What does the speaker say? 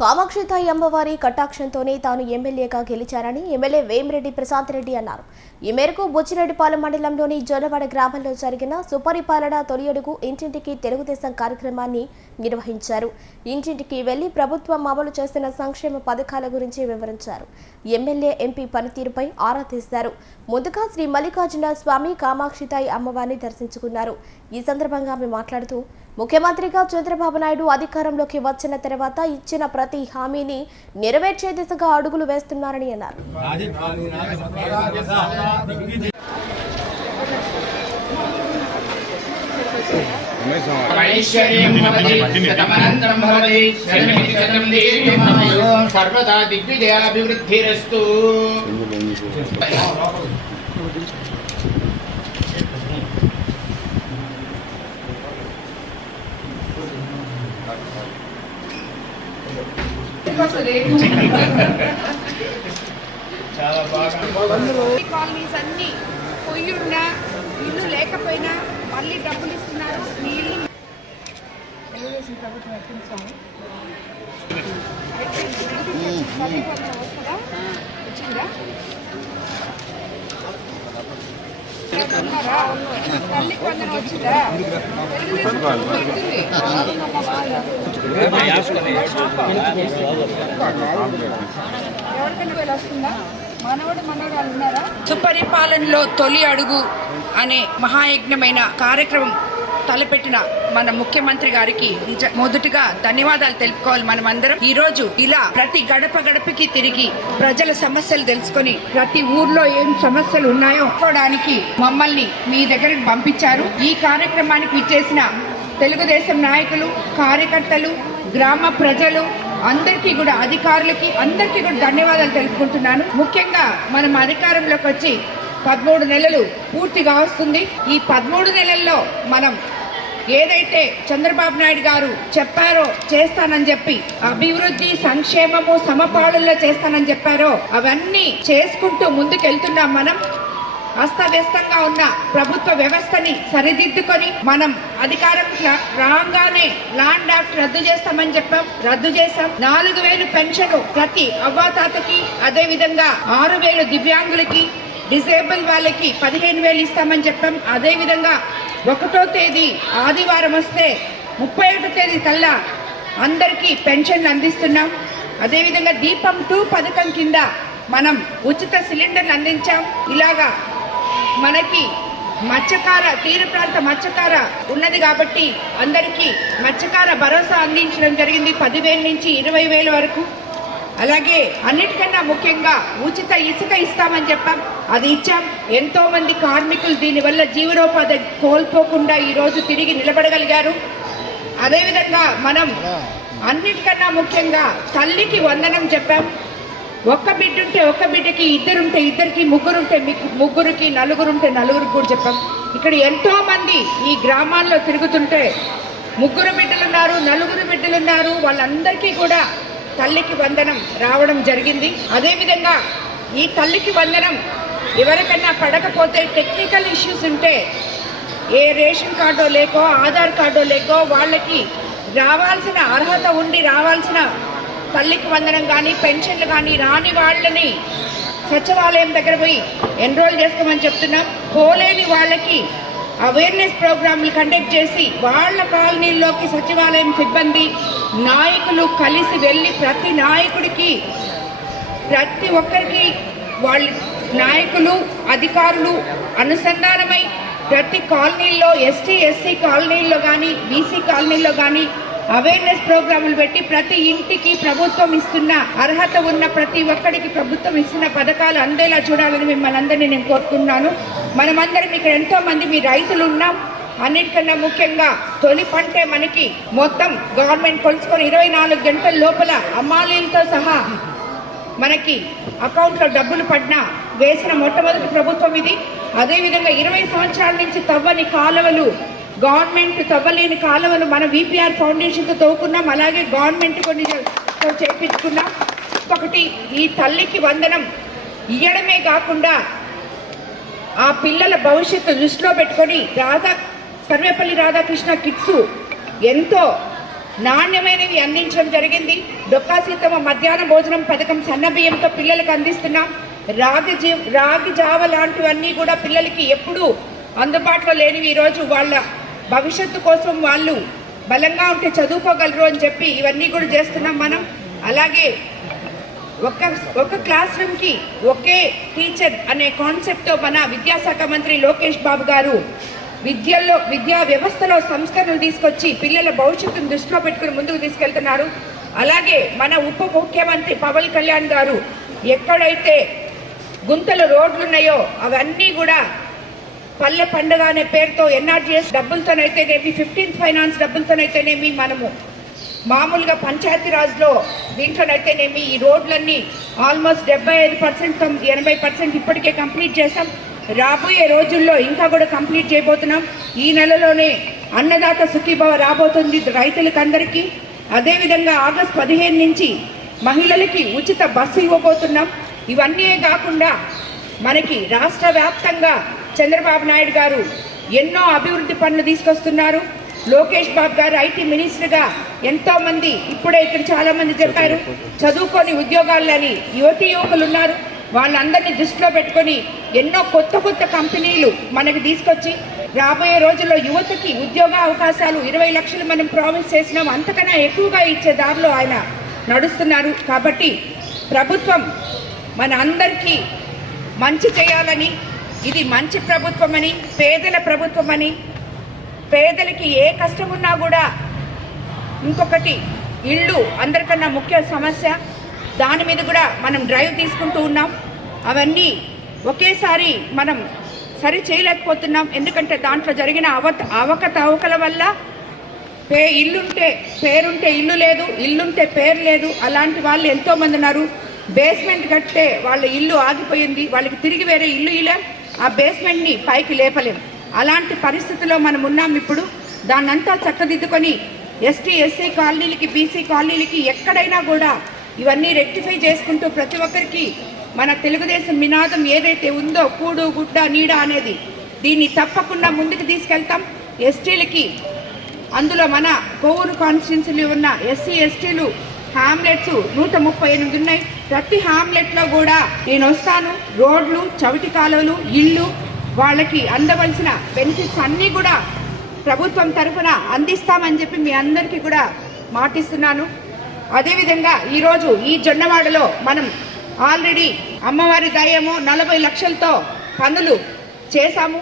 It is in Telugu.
కామాక్షితాయి అమ్మవారి కటాక్షంతోనే తాను ఎమ్మెల్యేగా గెలిచారని ఎమ్మెల్యే వేమిరెడ్డి ప్రశాంత్ రెడ్డి అన్నారు. ఈ మేరకు బుచ్చిరెడ్డిపాలెం మండలంలోని జొన్నవాడ గ్రామంలో జరిగిన సుపరిపాలన తొలి అడుగు ఇంటింటికి తెలుగుదేశం కార్యక్రమాన్ని నిర్వహించారు. ఇంటింటికి వెళ్లి ప్రభుత్వం అమలు చేస్తున్న సంక్షేమ పథకాల గురించి వివరించారు. ఎమ్మెల్యే ఎంపీ పనితీరుపై ఆరా తీశారు. ముందుగా శ్రీ మల్లికార్జున స్వామి కామాక్షితాయి అమ్మవారిని దర్శించుకున్నారు. ఈ సందర్భంగా ఆమె మాట్లాడుతూ ముఖ్యమంత్రిగా చంద్రబాబు నాయుడు అధికారంలోకి వచ్చిన తర్వాత ఇచ్చిన ప్రతి హామీని నెరవేర్చే దిశగా అడుగులు వేస్తున్నారని అన్నారు. సర్వదా దిగ్విజయాభివృద్ధిరస్తు. చాలా బాగా కాలనీస్ అన్ని పొయ్యున్నా ఇల్లు లేకపోయినా మళ్ళీ డబ్బులు ఇస్తున్నారు. మీ ఇల్లు తెలుగుదేశం ప్రభుత్వం ఎక్కించాము. వచ్చిందా తల్లి కొందరు వచ్చిందా? ఎవరికైనా వెళ్ళి వస్తుందా? మనవరాలు ఉన్నారా? సుపరిపాలనలో తొలి అడుగు అనే మహాయజ్ఞమైన కార్యక్రమం తలపెట్టిన మన ముఖ్యమంత్రి గారికి మొదటిగా ధన్యవాదాలు తెలుపుకోవాలి. మనమందరం ఈ రోజు ఇలా ప్రతి గడపకి తిరిగి ప్రజల సమస్యలు తెలుసుకొని ప్రతి ఊర్లో ఏం సమస్యలు ఉన్నాయో చూడడానికి మమ్మల్ని మీ దగ్గరికి పంపించారు. ఈ కార్యక్రమానికి విచ్చేసిన తెలుగుదేశం నాయకులు, కార్యకర్తలు, గ్రామ ప్రజలు అందరికీ కూడా, అధికారులకి అందరికీ కూడా ధన్యవాదాలు తెలుపుకుంటున్నాను. ముఖ్యంగా మనం అధికారంలోకి వచ్చి 13 నెలలు పూర్తిగా వస్తుంది. ఈ 13 నెలల్లో మనం ఏదైతే చంద్రబాబు నాయుడు గారు చెప్పారో చేస్తానని చెప్పి, అభివృద్ధి సంక్షేమము సమపాడుల్లో చేస్తానని చెప్పారో అవన్నీ చేసుకుంటూ ముందుకెళ్తున్నాం. మనం అస్తవ్యస్తంగా ఉన్న ప్రభుత్వ వ్యవస్థని సరిదిద్దుకొని మనం అధికారం రాగానే ల్యాండ్ యాక్ట్ రద్దు చేస్తామని చెప్పాం, రద్దు చేశాం. 4000 పెన్షన్ ప్రతి అవ్వాతాతకి, అదే విధంగా 6000 దివ్యాంగులకి, డిసేబుల్ వాళ్ళకి 15,000 ఇస్తామని చెప్పాం. అదే విధంగా 1వ తేదీ ఆదివారం వస్తే 31వ తేదీ కల్లా అందరికీ పెన్షన్లు అందిస్తున్నాం. అదేవిధంగా దీపం 2 పథకం కింద మనం ఉచిత సిలిండర్లు అందించాం. ఇలాగా మనకి మత్స్యకార తీర ప్రాంత మత్స్యకార ఉన్నది కాబట్టి అందరికీ మత్స్యకార భరోసా అందించడం జరిగింది 10,000 నుంచి 20,000 వరకు. అలాగే అన్నిటికన్నా ముఖ్యంగా ఉచిత ఇసుక ఇస్తామని చెప్పాం, అది ఇచ్చాం. ఎంతో మంది కార్మికులు దీనివల్ల జీవనోపాధి కోల్పోకుండా ఈరోజు తిరిగి నిలబడగలిగారు. అదేవిధంగా మనం అన్నిటికన్నా ముఖ్యంగా తల్లికి వందనం చెప్పాం. ఒక్క బిడ్డ ఉంటే ఒక్క బిడ్డకి, ఇద్దరుంటే ఇద్దరికి, ముగ్గురుంటే ముగ్గురికి, నలుగురుంటే నలుగురికి కూడా చెప్పాం. ఇక్కడ ఎంతో మంది ఈ గ్రామాల్లో తిరుగుతుంటే 3 బిడ్డలున్నారు, 4 బిడ్డలున్నారు, వాళ్ళందరికీ కూడా తల్లికి వందనం రావడం జరిగింది. అదేవిధంగా ఈ తల్లికి వందనం ఎవరికన్నా పడకపోతే, టెక్నికల్ ఇష్యూస్ ఉంటే, ఏ రేషన్ కార్డో లేకో ఆధార్ కార్డో లేకో వాళ్ళకి రావాల్సిన అర్హత ఉండి రావాల్సిన తల్లికి వందనం కానీ పెన్షన్లు కానీ రాని వాళ్ళని సచివాలయం దగ్గర పోయి ఎన్రోల్ చేసుకోమని చెప్తున్నాం. పోలేని వాళ్ళకి అవేర్నెస్ ప్రోగ్రాంలు కండక్ట్ చేసి వాళ్ళ కాలనీల్లోకి సచివాలయం సిబ్బంది, నాయకులు కలిసి వెళ్ళి ప్రతి నాయకుడికి, ప్రతి ఒక్కరికి వాళ్ళ నాయకులు, అధికారులు అనుసంధానమై ప్రతి కాలనీల్లో, ఎస్టీ ఎస్సీ కాలనీల్లో కానీ, బీసీ కాలనీల్లో కానీ అవేర్నెస్ ప్రోగ్రాములు పెట్టి ప్రతి ఇంటికి ప్రభుత్వం ఇస్తున్న అర్హత ఉన్న ప్రతి ఒక్కడికి ప్రభుత్వం ఇస్తున్న పథకాలు అందేలా చూడాలని మిమ్మల్ని అందరినీ నేను కోరుకున్నాను. మనమందరం ఇక్కడ ఎంతో మంది మీ రైతులు ఉన్నాం. అన్నిటికన్నా ముఖ్యంగా తొలి పంటే మనకి మొత్తం గవర్నమెంట్ కొలుసుకొని 24 గంటల లోపల అమ్మాలీలతో సహా మనకి అకౌంట్లో డబ్బులు పడినా వేసిన మొట్టమొదటి ప్రభుత్వం ఇది. అదేవిధంగా 20 సంవత్సరాల నుంచి తవ్వని కాలువలు, గవర్నమెంట్ తవ్వలేని కాలువలు మన విపిఆర్ ఫౌండేషన్తో తవ్వుకున్నాం. అలాగే గవర్నమెంట్ కొన్ని చేయించుకున్నాం. ఒకటి ఈ తల్లికి వందనం ఇయ్యడమే కాకుండా ఆ పిల్లల భవిష్యత్తు దృష్టిలో పెట్టుకొని సర్వేపల్లి రాధాకృష్ణ కిడ్స్ ఎంతో నాణ్యమైనవి అందించడం జరిగింది. డొక్కా సీతమ్మ మధ్యాహ్న భోజనం పథకం సన్న బియ్యంతో పిల్లలకు అందిస్తున్నాం. రాగి జావ లాంటివన్నీ కూడా పిల్లలకి ఎప్పుడూ అందుబాటులో లేనివి ఈరోజు వాళ్ళ భవిష్యత్తు కోసం వాళ్ళు బలంగా ఉంటే చదువుకోగలరు అని చెప్పి ఇవన్నీ కూడా చేస్తున్నాం మనం. అలాగే ఒక క్లాస్ రూమ్కి ఒకే టీచర్ అనే కాన్సెప్ట్తో మన విద్యాశాఖ మంత్రి లోకేష్ బాబు గారు విద్యా వ్యవస్థలో సంస్కరణలు తీసుకొచ్చి పిల్లల భవిష్యత్తును దృష్టిలో పెట్టుకుని ముందుకు తీసుకెళ్తున్నారు. అలాగే మన ఉప ముఖ్యమంత్రి పవన్ కళ్యాణ్ గారు ఎక్కడైతే గుంతలు రోడ్లు ఉన్నాయో అవన్నీ కూడా పల్లె పండుగ అనే పేరుతో ఎన్ఆర్జీఎస్ డబ్బులతోనైతేనేమి 15th ఫైనాన్స్ డబ్బులతోనైతేనేమి మనము మామూలుగా పంచాయతీరాజ్లో దీంట్లోనైతేనేమి ఈ రోడ్లన్నీ ఆల్మోస్ట్ 75% 80% ఇప్పటికే కంప్లీట్ చేసాం. రాబోయే రోజుల్లో ఇంకా కూడా కంప్లీట్ చేయబోతున్నాం. ఈ నెలలోనే అన్నదాత సుఖీభవ రాబోతుంది రైతులకు అందరికీ. అదేవిధంగా ఆగస్టు 15 నుంచి మహిళలకి ఉచిత బస్సు ఇవ్వబోతున్నాం. ఇవన్నీ కాకుండా మనకి రాష్ట్ర వ్యాప్తంగా చంద్రబాబు నాయుడు గారు ఎన్నో అభివృద్ధి పనులు తీసుకొస్తున్నారు. లోకేష్ బాబు గారు ఐటీ మినిస్టర్గా ఎంతో మంది ఇప్పుడే ఇక్కడ చాలా మంది చెప్పారు చదువుకొని ఉద్యోగాలని యువకులు ఉన్నారు. వాళ్ళందరినీ దృష్టిలో పెట్టుకొని ఎన్నో కొత్త కంపెనీలు మనకి తీసుకొచ్చి రాబోయే రోజుల్లో యువతకి ఉద్యోగ అవకాశాలు 20 లక్షలు మనం ప్రామిస్ చేసినాం. అంతకన్నా ఎక్కువగా ఇచ్చే దారిలో ఆయన నడుస్తున్నారు. కాబట్టి ప్రభుత్వం మన అందరికీ మంచి చేయాలని, ఇది మంచి ప్రభుత్వం అని, పేదల ప్రభుత్వం అని, పేదలకి ఏ కష్టం ఉన్నా కూడా ఇంకొకటి ఇళ్ళు అందరికన్నా ముఖ్య సమస్య. దాని మీద కూడా మనం డ్రైవ్ తీసుకుంటూ ఉన్నాం. అవన్నీ ఒకేసారి మనం సరి చేయలేకపోతున్నాం. ఎందుకంటే దాంట్లో జరిగిన అవకతవకల వల్ల పేరుంటే ఇల్లు లేదు, ఇల్లుంటే పేరు లేదు. అలాంటి వాళ్ళు ఎంతోమంది ఉన్నారు. బేస్మెంట్ కట్టే వాళ్ళ ఇల్లు ఆగిపోయింది, వాళ్ళకి తిరిగి వేరే ఇల్లు ఇలాం, ఆ బేస్మెంట్ని పైకి లేపలేం. అలాంటి పరిస్థితిలో మనం ఉన్నాం ఇప్పుడు. దాన్నంతా చక్కదిద్దుకొని ఎస్టీ ఎస్సీ కాలనీలకి బీసీ కాలనీలకి ఎక్కడైనా కూడా ఇవన్నీ రెక్టిఫై చేసుకుంటూ ప్రతి ఒక్కరికి మన తెలుగుదేశం నినాదం ఏదైతే ఉందో కూడు గుడ్డ నీడ అనేది దీన్ని తప్పకుండా ముందుకు తీసుకెళ్తాం. ఎస్టీలకి అందులో మన కోవూరు కాన్స్టిట్యున్సీలో ఉన్న ఎస్సీ ఎస్టీలు హ్యామ్లెట్స్ 138 ఉన్నాయి. ప్రతి హ్యామ్లెట్లో కూడా నేను వస్తాను. రోడ్లు, చవిటి కాలువలు, ఇళ్ళు, వాళ్ళకి అందవలసిన బెనిఫిట్స్ అన్నీ కూడా ప్రభుత్వం తరఫున అందిస్తామని చెప్పి మీ అందరికీ కూడా మాటిస్తున్నాను. అదేవిధంగా ఈరోజు ఈ జొన్నవాడలో మనం ఆల్రెడీ అమ్మవారి దయము 40 లక్షలతో పనులు చేశాము.